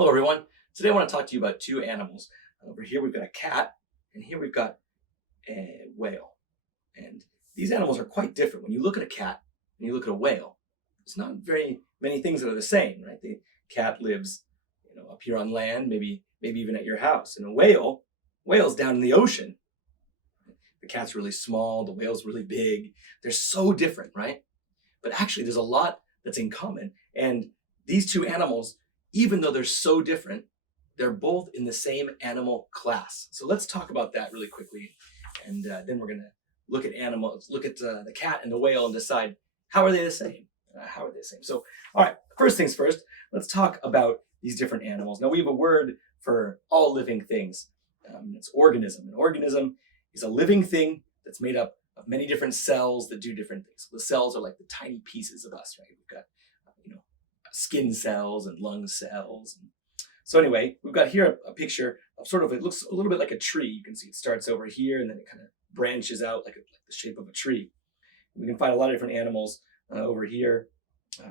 Hello everyone. Today I want to talk to you about two animals. Over here we've got a cat, and here we've got a whale. And these animals are quite different. When you look at a cat and you look at a whale, it's not very many things that are the same, right? The cat lives, up here on land, maybe even at your house. And a whale's down in the ocean. The cat's really small, the whale's really big. They're so different, right? But actually there's a lot that's in common. And these two animals, even though they're so different, they're both in the same animal class. So let's talk about that really quickly. And then we're gonna look at animals, look at the cat and the whale and decide, how are they the same? How are they the same? So, all right, first things first, let's talk about these different animals. Now we have a word for all living things. It's organism. An organism is a living thing that's made up of many different cells that do different things. So the cells are like the tiny pieces of us, right? We've got, skin cells and lung cells. So anyway, we've got here a picture of it looks a little bit like a tree. You can see it starts over here and then it kind of branches out like the shape of a tree. We can find a lot of different animals over here.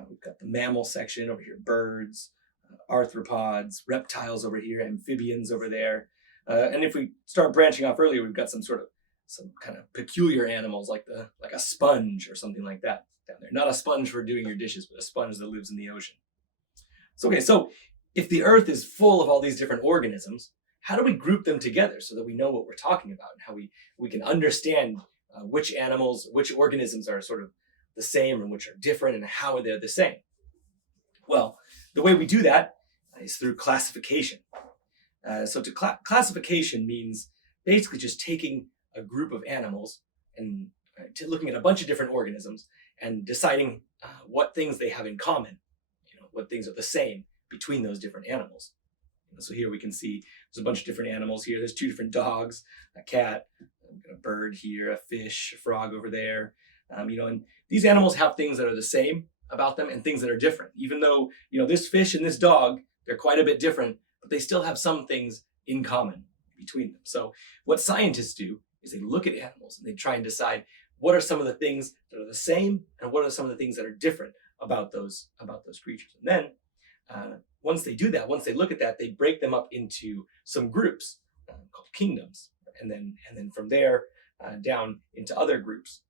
We've got the mammal section over here, birds, arthropods, reptiles over here, amphibians over there. And if we start branching off earlier, we've got some kind of peculiar animals like a sponge or something like that down there. Not a sponge for doing your dishes, but a sponge that lives in the ocean. So if the earth is full of all these different organisms, how do we group them together so that we know what we're talking about and how we can understand which organisms are sort of the same and which are different and how they're the same? Well, the way we do that is through classification. Classification means basically just taking a group of animals and looking at a bunch of different organisms and deciding what things they have in common, what things are the same between those different animals. So here we can see there's a bunch of different animals here. There's two different dogs, a cat, a bird here, a fish, a frog over there. And these animals have things that are the same about them and things that are different. Even though, this fish and this dog, they're quite a bit different, but they still have some things in common between them. So what scientists do is they look at animals and they try and decide what are some of the things that are the same and what are some of the things that are different about those creatures. And then once they do that, once they look at that, they break them up into some groups called kingdoms, and then from there down into other groups.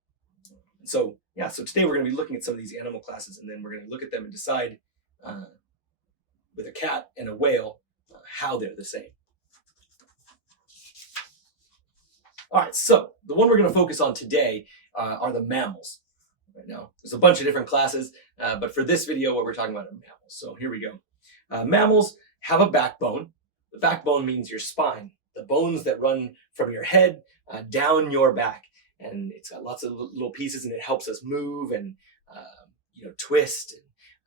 So today we're going to be looking at some of these animal classes, and then we're going to look at them and decide with a cat and a whale how they're the same. All right, so the one we're going to focus on today are the mammals. Right now, there's a bunch of different classes, but for this video, what we're talking about are mammals. So here we go. Mammals have a backbone. The backbone means your spine, the bones that run from your head down your back. And it's got lots of little pieces and it helps us move and, twist.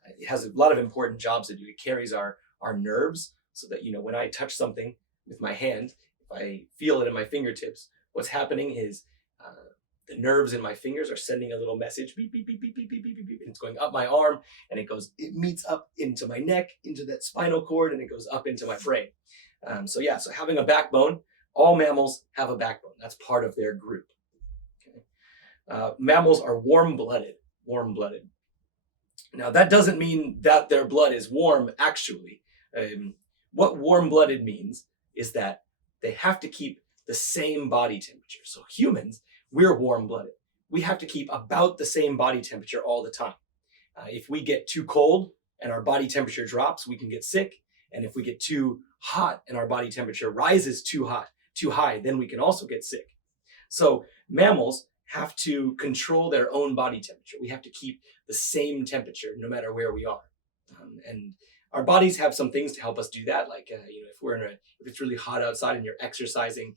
And it has a lot of important jobs to do. It carries our nerves so that, when I touch something with my hand, if I feel it in my fingertips, what's happening is the nerves in my fingers are sending a little message, beep, beep, beep, beep, beep, beep, beep, beep, beep, and it's going up my arm and it meets up into my neck, into that spinal cord, and it goes up into my brain. So having a backbone, all mammals have a backbone. That's part of their group. Okay. Mammals are warm-blooded. Now that doesn't mean that their blood is warm, actually. What warm-blooded means is that they have to keep the same body temperature. So humans, we're warm-blooded. We have to keep about the same body temperature all the time. If we get too cold and our body temperature drops, we can get sick. And if we get too hot and our body temperature rises too high, then we can also get sick. So mammals have to control their own body temperature. We have to keep the same temperature no matter where we are. And our bodies have some things to help us do that. Like, if it's really hot outside and you're exercising,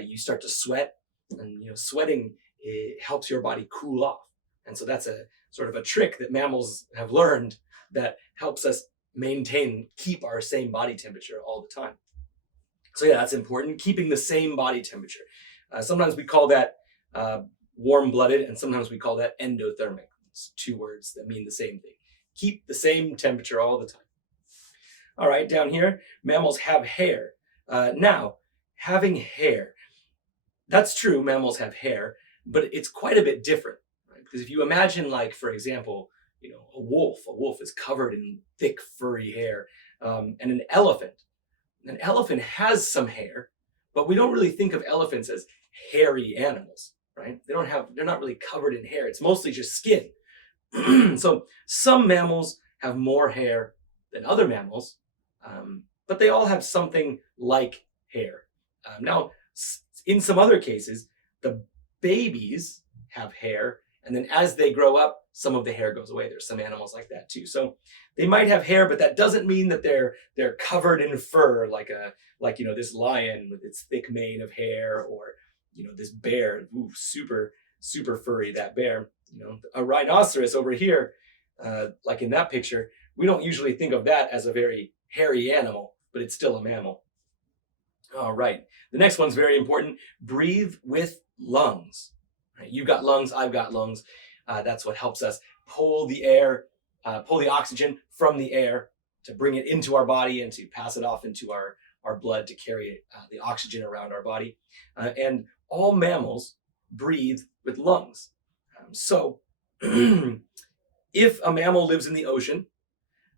you start to sweat. And sweating, it helps your body cool off. And so that's a sort of a trick that mammals have learned that helps us keep our same body temperature all the time. So that's important, keeping the same body temperature. Sometimes we call that warm-blooded, and sometimes we call that endothermic. It's two words that mean the same thing. Keep the same temperature all the time. All right, down here, mammals have hair. Now, having hair, that's true, mammals have hair, but it's quite a bit different, right? Because if you imagine, like, for example, a wolf is covered in thick, furry hair. and an elephant. An elephant has some hair, but we don't really think of elephants as hairy animals, right? They're not really covered in hair. It's mostly just skin. So some mammals have more hair than other mammals, but they all have something like hair. Now, in some other cases, the babies have hair, and then as they grow up, some of the hair goes away. There's some animals like that too. So they might have hair, but that doesn't mean that they're covered in fur like this lion with its thick mane of hair, or this bear, super furry, that bear. A rhinoceros over here, like in that picture, we don't usually think of that as a very hairy animal, but it's still a mammal. All right, the next one's very important. Breathe with lungs. Right? You've got lungs, I've got lungs. That's what helps us pull the oxygen from the air to bring it into our body and to pass it off into our blood to carry the oxygen around our body. And all mammals breathe with lungs. So if a mammal lives in the ocean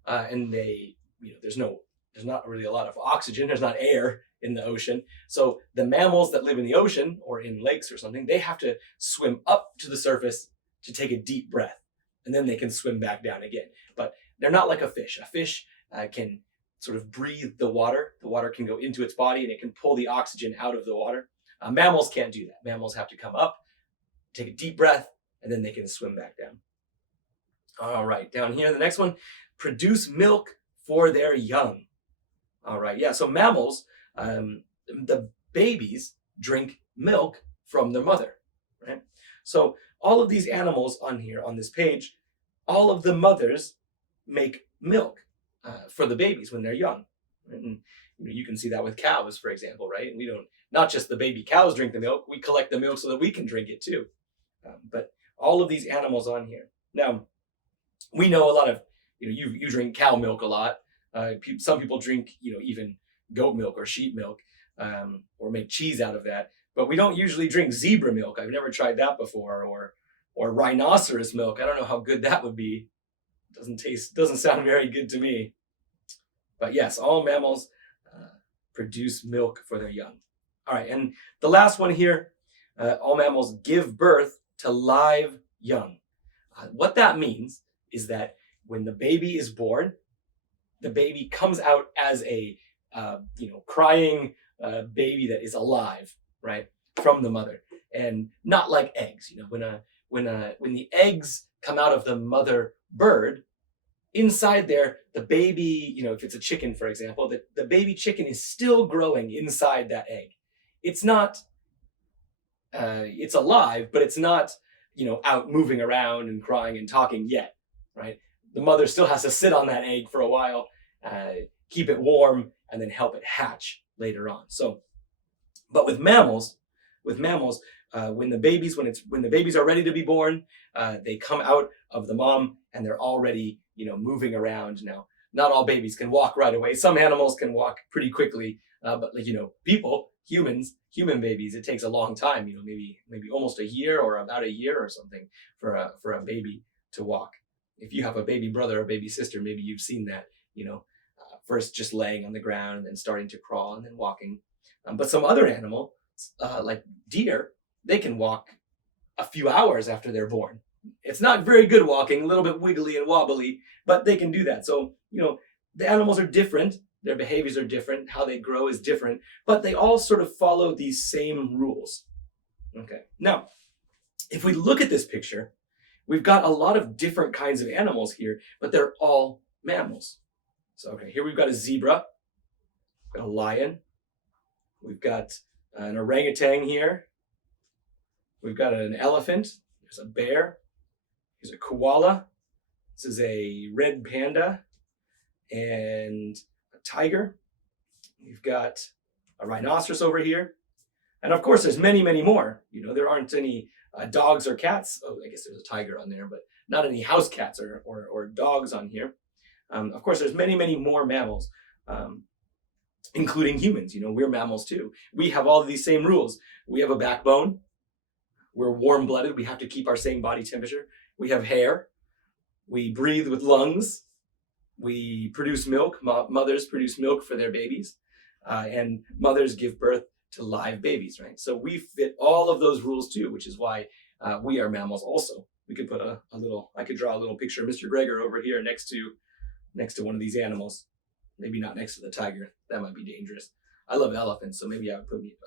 and there's not really a lot of oxygen, there's not air in the ocean. So the mammals that live in the ocean or in lakes or something, they have to swim up to the surface to take a deep breath, and then they can swim back down again. But they're not like a fish. A fish can sort of breathe the water. The water can go into its body and it can pull the oxygen out of the water. Mammals can't do that. Mammals have to come up, take a deep breath, and then they can swim back down. All right, down here, the next one, produce milk for their young. All right, yeah, so mammals, the babies drink milk from their mother, right? So all of these animals on here, on this page, all of the mothers make milk for the babies when they're young. And you can see that with cows, for example, right? And not just the baby cows drink the milk, we collect the milk so that we can drink it too. But all of these animals on here. Now, we know a lot of, you drink cow milk a lot. Some people drink, even goat milk or sheep milk, or make cheese out of that. But we don't usually drink zebra milk. I've never tried that before, or rhinoceros milk. I don't know how good that would be. Doesn't sound very good to me. But yes, all mammals produce milk for their young. All right, and the last one here, all mammals give birth to live young. What that means is that when the baby is born, the baby comes out as a crying baby that is alive, right, from the mother, and not like eggs. When the eggs come out of the mother bird, inside there, the baby, if it's a chicken, for example, the baby chicken is still growing inside that egg. It's not, it's alive, but it's not, out moving around and crying and talking yet, right? The mother still has to sit on that egg for a while, keep it warm, and then help it hatch later on. So, but with mammals, when the babies are ready to be born, they come out of the mom and they're already, moving around. Now, not all babies can walk right away. Some animals can walk pretty quickly, but human babies, it takes a long time. Maybe almost a year or about a year or something for a baby to walk. If you have a baby brother or baby sister, maybe you've seen that. First just laying on the ground and then starting to crawl and then walking. But some other animal, like deer, they can walk a few hours after they're born. It's not very good walking, a little bit wiggly and wobbly, but they can do that. So, the animals are different. Their behaviors are different. How they grow is different, but they all sort of follow these same rules. Okay. Now, if we look at this picture, we've got a lot of different kinds of animals here, but they're all mammals. So, okay, here we've got a zebra, we've got a lion, we've got an orangutan here, we've got an elephant, there's a bear, here's a koala, this is a red panda, and a tiger. We've got a rhinoceros over here. And of course, there's many, many more. There aren't any dogs or cats. Oh, I guess there's a tiger on there, but not any house cats or dogs on here. Of course, there's many, many more mammals, including humans. We're mammals too. We have all of these same rules. We have a backbone. We're warm-blooded. We have to keep our same body temperature. We have hair. We breathe with lungs. we produce milk. Mothers produce milk for their babies, and mothers give birth to live babies, right? So we fit all of those rules too, which is why we are mammals also. We could put I could draw a little picture of Mr. Gregor over here next to one of these animals. Maybe not next to the tiger. That might be dangerous. I love elephants, so maybe I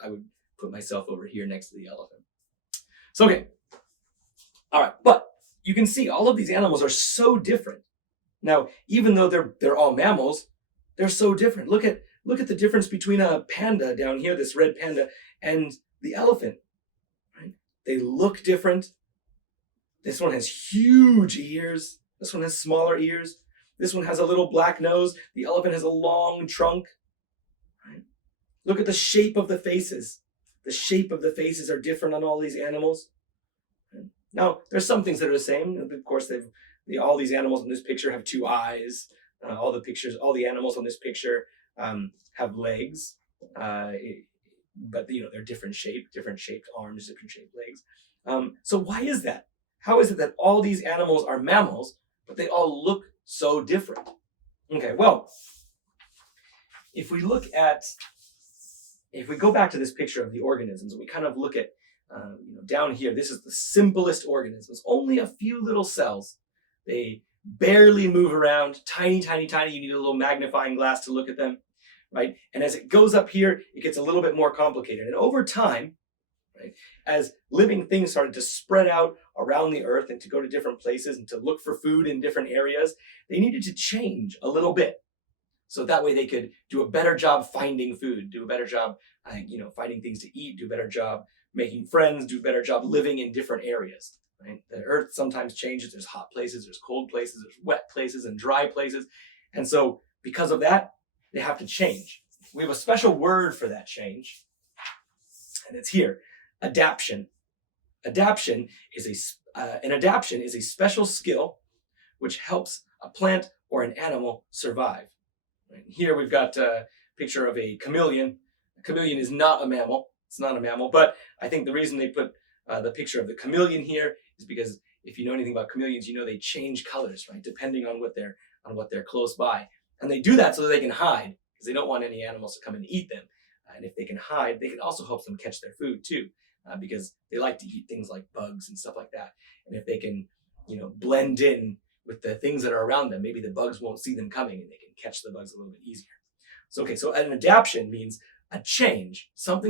would put myself over here next to the elephant. So, okay. All right, but you can see all of these animals are so different. Now, even though they're all mammals, they're so different. Look at the difference between a panda down here, this red panda, and the elephant. Right? They look different. This one has huge ears. This one has smaller ears. This one has a little black nose. The elephant has a long trunk. Right? Look at the shape of the faces. The shape of the faces are different on all these animals. Right? Now, there's some things that are the same. Of course, all these animals in this picture have two eyes. All the animals on this picture have legs, but they're different shaped arms, different shaped legs. So why is that? How is it that all these animals are mammals, but they all look so different? Okay, well, if we go back to this picture of the organisms, we kind of look at down here. This is the simplest organisms, only a few little cells. They barely move around, tiny, tiny, tiny. You need a little magnifying glass to look at them, right? And as it goes up here, it gets a little bit more complicated. And over time, right, as living things started to spread out around the earth and to go to different places and to look for food in different areas, they needed to change a little bit. So that way they could do a better job finding food, do a better job, finding things to eat, do a better job making friends, do a better job living in different areas. Right? The earth sometimes changes. There's hot places, there's cold places, there's wet places and dry places. And so because of that, they have to change. We have a special word for that change, and it's here, adaptation. Adaptation is a special skill which helps a plant or an animal survive. Right? Here we've got a picture of a chameleon. A chameleon is not a mammal. It's not a mammal, but I think the reason they put the picture of the chameleon here is because if you know anything about chameleons, they change colors, right, depending on what they're close by, and they do that so that they can hide because they don't want any animals to come and eat them. And if they can hide, they can also help them catch their food too, because they like to eat things like bugs and stuff like that. And if they can, blend in with the things that are around them, maybe the bugs won't see them coming and they can catch the bugs a little bit easier. So an adaptation means a change, some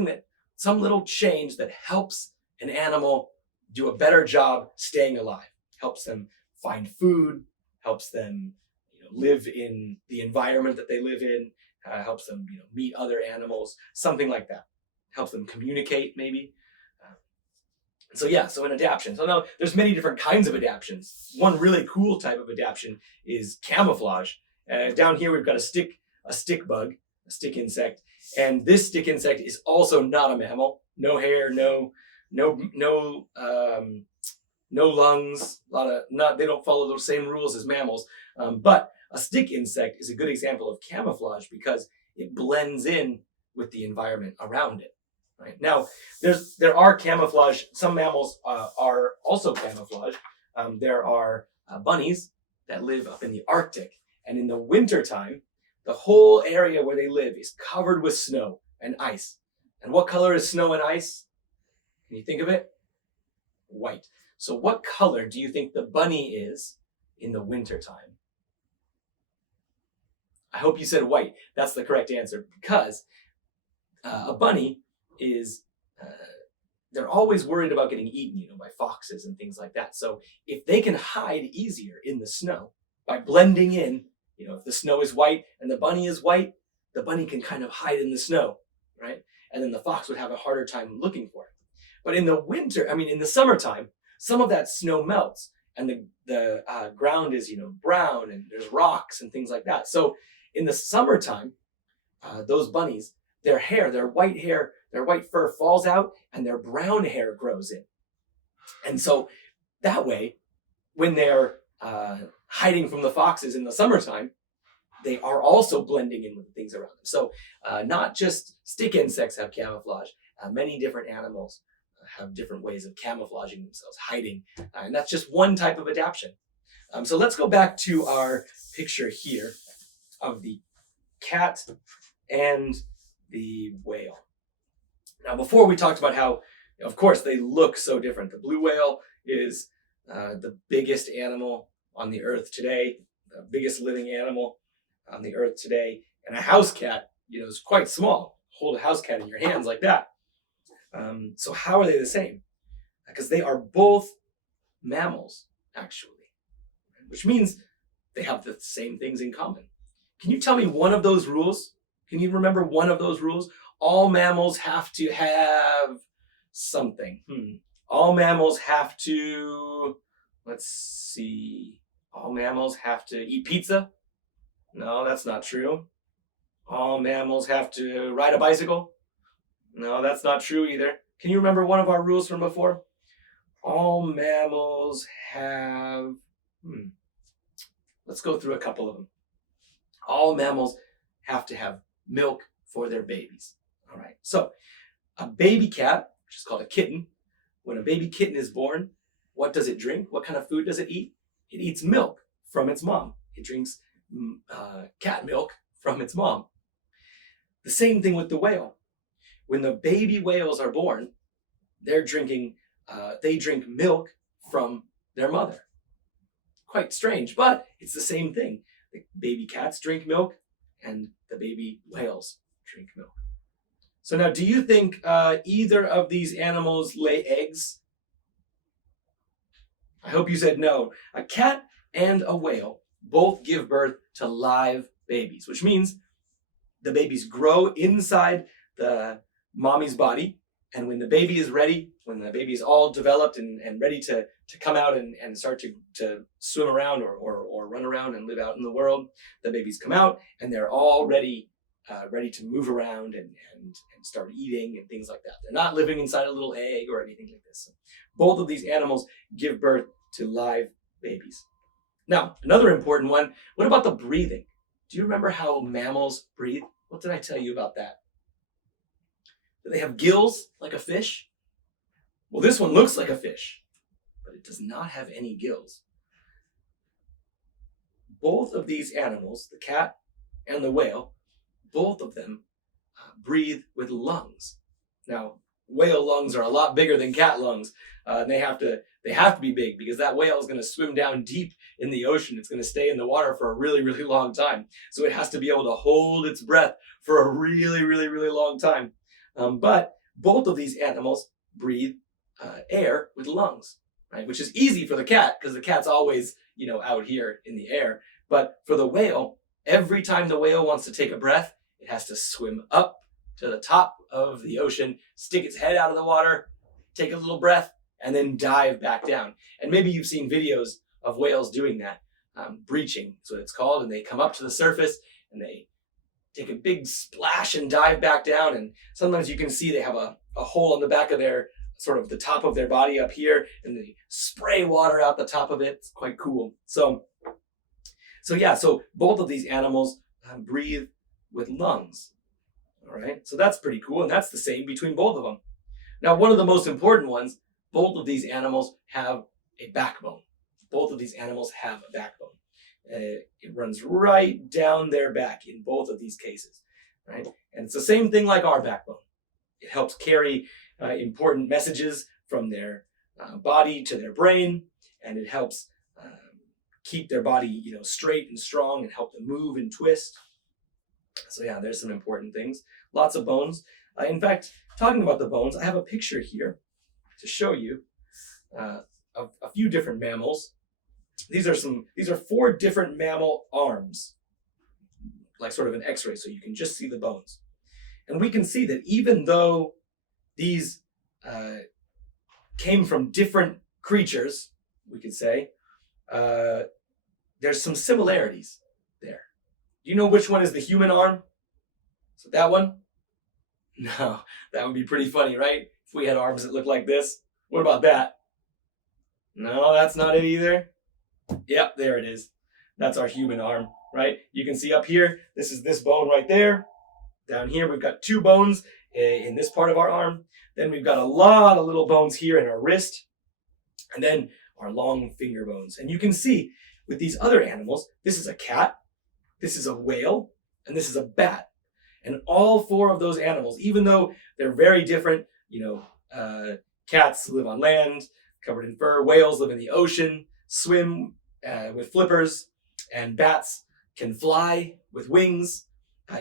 little change that helps an animal do a better job staying alive, helps them find food, helps them live in the environment that they live in, helps them meet other animals, something like that, helps them communicate maybe. So an adaptation. So now there's many different kinds of adaptations. One really cool type of adaptation is camouflage. Down here we've got a stick bug, a stick insect, and this stick insect is also not a mammal. No hair, no lungs. They don't follow those same rules as mammals. But a stick insect is a good example of camouflage because it blends in with the environment around it. Right now, there are camouflage. Some mammals are also camouflage. There are bunnies that live up in the Arctic, and in the wintertime, the whole area where they live is covered with snow and ice. And what color is snow and ice? Can you think of it? White. So what color do you think the bunny is in the wintertime? I hope you said white. That's the correct answer, because a bunny is, they're always worried about getting eaten, by foxes and things like that. So if they can hide easier in the snow by blending in, if the snow is white and the bunny is white, the bunny can kind of hide in the snow, right? And then the fox would have a harder time looking for it. But in the summertime, some of that snow melts and the ground is, brown and there's rocks and things like that. So in the summertime, those bunnies, their white fur falls out and their brown hair grows in. And so that way, when they're hiding from the foxes in the summertime, they are also blending in with the things around them. So not just stick insects have camouflage. Many different animals have different ways of camouflaging themselves, hiding. And that's just one type of adaptation. So let's go back to our picture here of the cat and the whale. Now, before we talked about how, of course, they look so different. The blue whale is the biggest animal on the earth today, the biggest living animal on the earth today. And a house cat, is quite small. Hold a house cat in your hands like that. So how are they the same? Because they are both mammals, actually, which means they have the same things in common. Can you tell me one of those rules? Can you remember one of those rules? All mammals have to have something. All mammals have to, let's see, all mammals have to eat pizza? No, that's not true. All mammals have to ride a bicycle? No, that's not true either. Can you remember one of our rules from before? All mammals have, let's go through a couple of them. All mammals have to have milk for their babies. All right, so a baby cat, which is called a kitten, when a baby kitten is born, what does it drink? What kind of food does it eat? It eats milk from its mom. It drinks cat milk from its mom. The same thing with the whale. When the baby whales are born, they drink milk from their mother. Quite strange, but it's the same thing. The baby cats drink milk and the baby whales drink milk. So now, do you think either of these animals lay eggs? I hope you said no. A cat and a whale both give birth to live babies, which means the babies grow inside the mommy's body. And when the baby is ready, when the baby is all developed and ready to come out and start to swim around or run around and live out in the world, the babies come out and they're all ready to move around and start eating and things like that. They're not living inside a little egg or anything like this. So both of these animals give birth to live babies. Now, another important one, what about the breathing? Do you remember how mammals breathe? What did I tell you about that? Do they have gills like a fish? Well, this one looks like a fish, but it does not have any gills. Both of these animals, the cat and the whale, both of them breathe with lungs. Now, whale lungs are a lot bigger than cat lungs. They have to be big because that whale is going to swim down deep in the ocean. It's going to stay in the water for a really, really long time. So it has to be able to hold its breath for a really, really, really long time. But both of these animals breathe air with lungs, right? Which is easy for the cat because the cat's always, out here in the air. But for the whale, every time the whale wants to take a breath, it has to swim up to the top of the ocean, stick its head out of the water, take a little breath, and then dive back down. And maybe you've seen videos of whales doing that, breaching, that's what it's called, and they come up to the surface and they take a big splash and dive back down. And sometimes you can see they have a hole on the back of their, sort of the top of their body up here, and they spray water out the top of it. It's quite cool. So both of these animals breathe with lungs. All right, so that's pretty cool, and that's the same between both of them. Now, one of the most important ones, both of these animals have a backbone. Both of these animals have a backbone. It runs right down their back in both of these cases, right? And it's the same thing like our backbone. It helps carry important messages from their body to their brain, and it helps keep their body, straight and strong and help them move and twist. So yeah, there's some important things. Lots of bones. In fact, talking about the bones, I have a picture here to show you of a few different mammals. These are 4 different mammal arms, like sort of an X-ray, so you can just see the bones. And we can see that even though these came from different creatures, we could say, there's some similarities there. Do you know which one is the human arm? So that one? No, that would be pretty funny, right? If we had arms that looked like this. What about that? No, that's not it either. Yep, there it is. That's our human arm, right? You can see up here, this is this bone right there. Down here, we've got 2 bones in this part of our arm. Then we've got a lot of little bones here in our wrist. And then our long finger bones. And you can see with these other animals, this is a cat, this is a whale, and this is a bat. And all four of those animals, even though they're very different, cats live on land, covered in fur, whales live in the ocean, swim with flippers, and bats can fly with wings.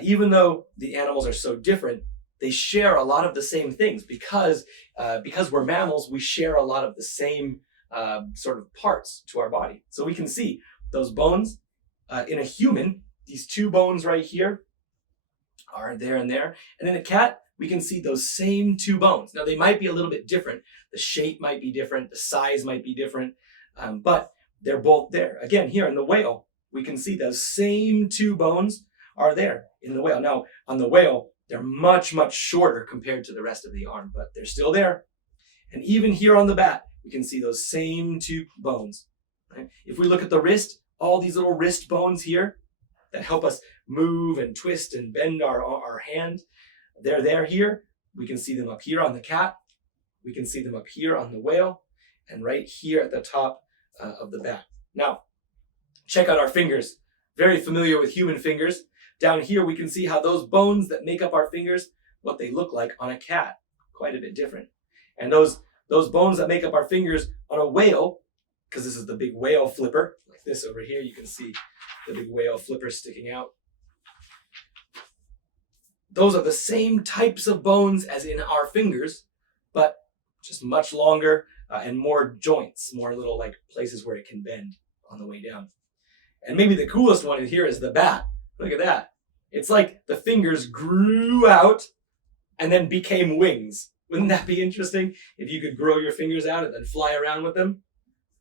Even though the animals are so different, they share a lot of the same things because we're mammals. We share a lot of the same sort of parts to our body. So we can see those bones in a human. These two bones right here are there and there, and in a cat we can see those same two bones. Now they might be a little bit different. The shape might be different. The size might be different, but they're both there. Again, here in the whale, we can see those same two bones are there in the whale. Now, on the whale, they're much, much shorter compared to the rest of the arm, but they're still there. And even here on the bat, we can see those same two bones. Right? If we look at the wrist, all these little wrist bones here that help us move and twist and bend our hand, they're there here. We can see them up here on the cat. We can see them up here on the whale, and right here at the top of the bat. Now, check out our fingers. Very familiar with human fingers. Down here, we can see how those bones that make up our fingers, what they look like on a cat, quite a bit different. And those bones that make up our fingers on a whale, because this is the big whale flipper, like this over here, you can see the big whale flipper sticking out. Those are the same types of bones as in our fingers, but just much longer and more joints, more little like places where it can bend on the way down. And maybe the coolest one in here is the bat. Look at that. It's like the fingers grew out and then became wings. Wouldn't that be interesting if you could grow your fingers out and then fly around with them?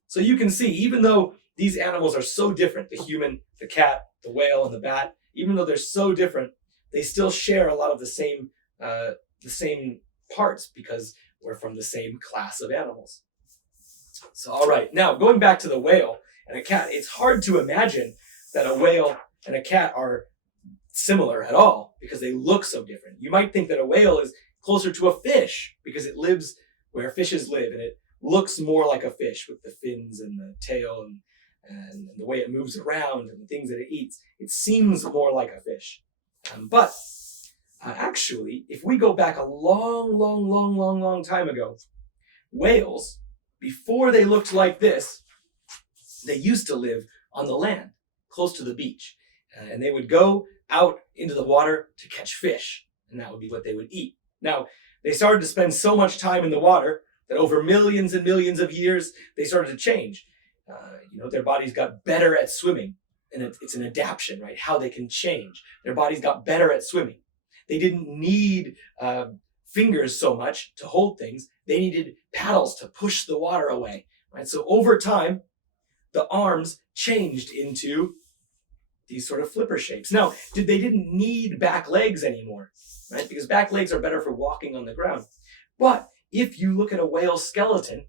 So you can see, even though these animals are so different, the human, the cat, the whale, and the bat, even though they're so different, they still share a lot of the same parts because we're from the same class of animals. So, all right, now going back to the whale and a cat, it's hard to imagine that a whale and a cat are similar at all because they look so different. You might think that a whale is closer to a fish because it lives where fishes live and it looks more like a fish with the fins and the tail and the way it moves around and the things that it eats. It seems more like a fish. But actually, if we go back a long time ago, whales, before they looked like this, they used to live on the land, close to the beach. And they would go out into the water to catch fish, and that would be what they would eat. Now, they started to spend so much time in the water that over millions and millions of years, they started to change. Their bodies got better at swimming, and it's an adaptation, right? How they can change. Their bodies got better at swimming. They didn't need fingers so much to hold things. They needed paddles to push the water away, right? So over time, the arms changed into these sort of flipper shapes. Now, they didn't need back legs anymore, right? Because back legs are better for walking on the ground. But if you look at a whale skeleton,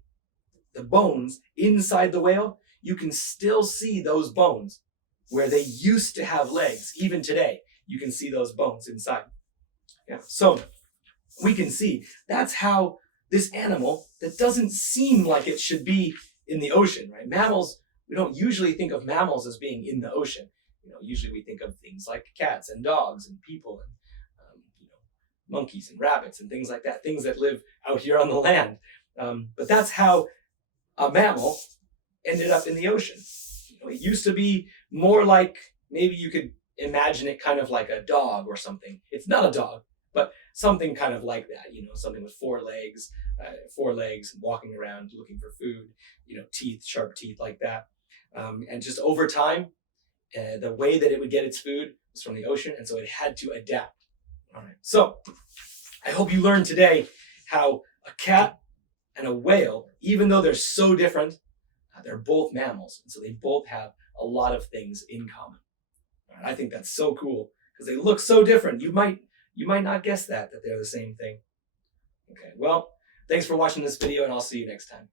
the bones inside the whale, you can still see those bones where they used to have legs. Even today, you can see those bones inside. Yeah. So we can see that's how this animal that doesn't seem like it should be in the ocean, right? Mammals, we don't usually think of mammals as being in the ocean. Usually we think of things like cats and dogs and people and monkeys and rabbits and things like that, things that live out here on the land. But that's how a mammal ended up in the ocean. It used to be more like, maybe you could imagine it kind of like a dog or something. It's not a dog, but something kind of like that, something with four legs, walking around looking for food, teeth, sharp teeth like that. And just over time, the way that it would get its food was from the ocean, and so it had to adapt. All right. So I hope you learned today how a cat and a whale, even though they're so different, they're both mammals, and so they both have a lot of things in common. All right. I think that's so cool because they look so different. You might not guess that they're the same thing. Okay. Well, thanks for watching this video, and I'll see you next time.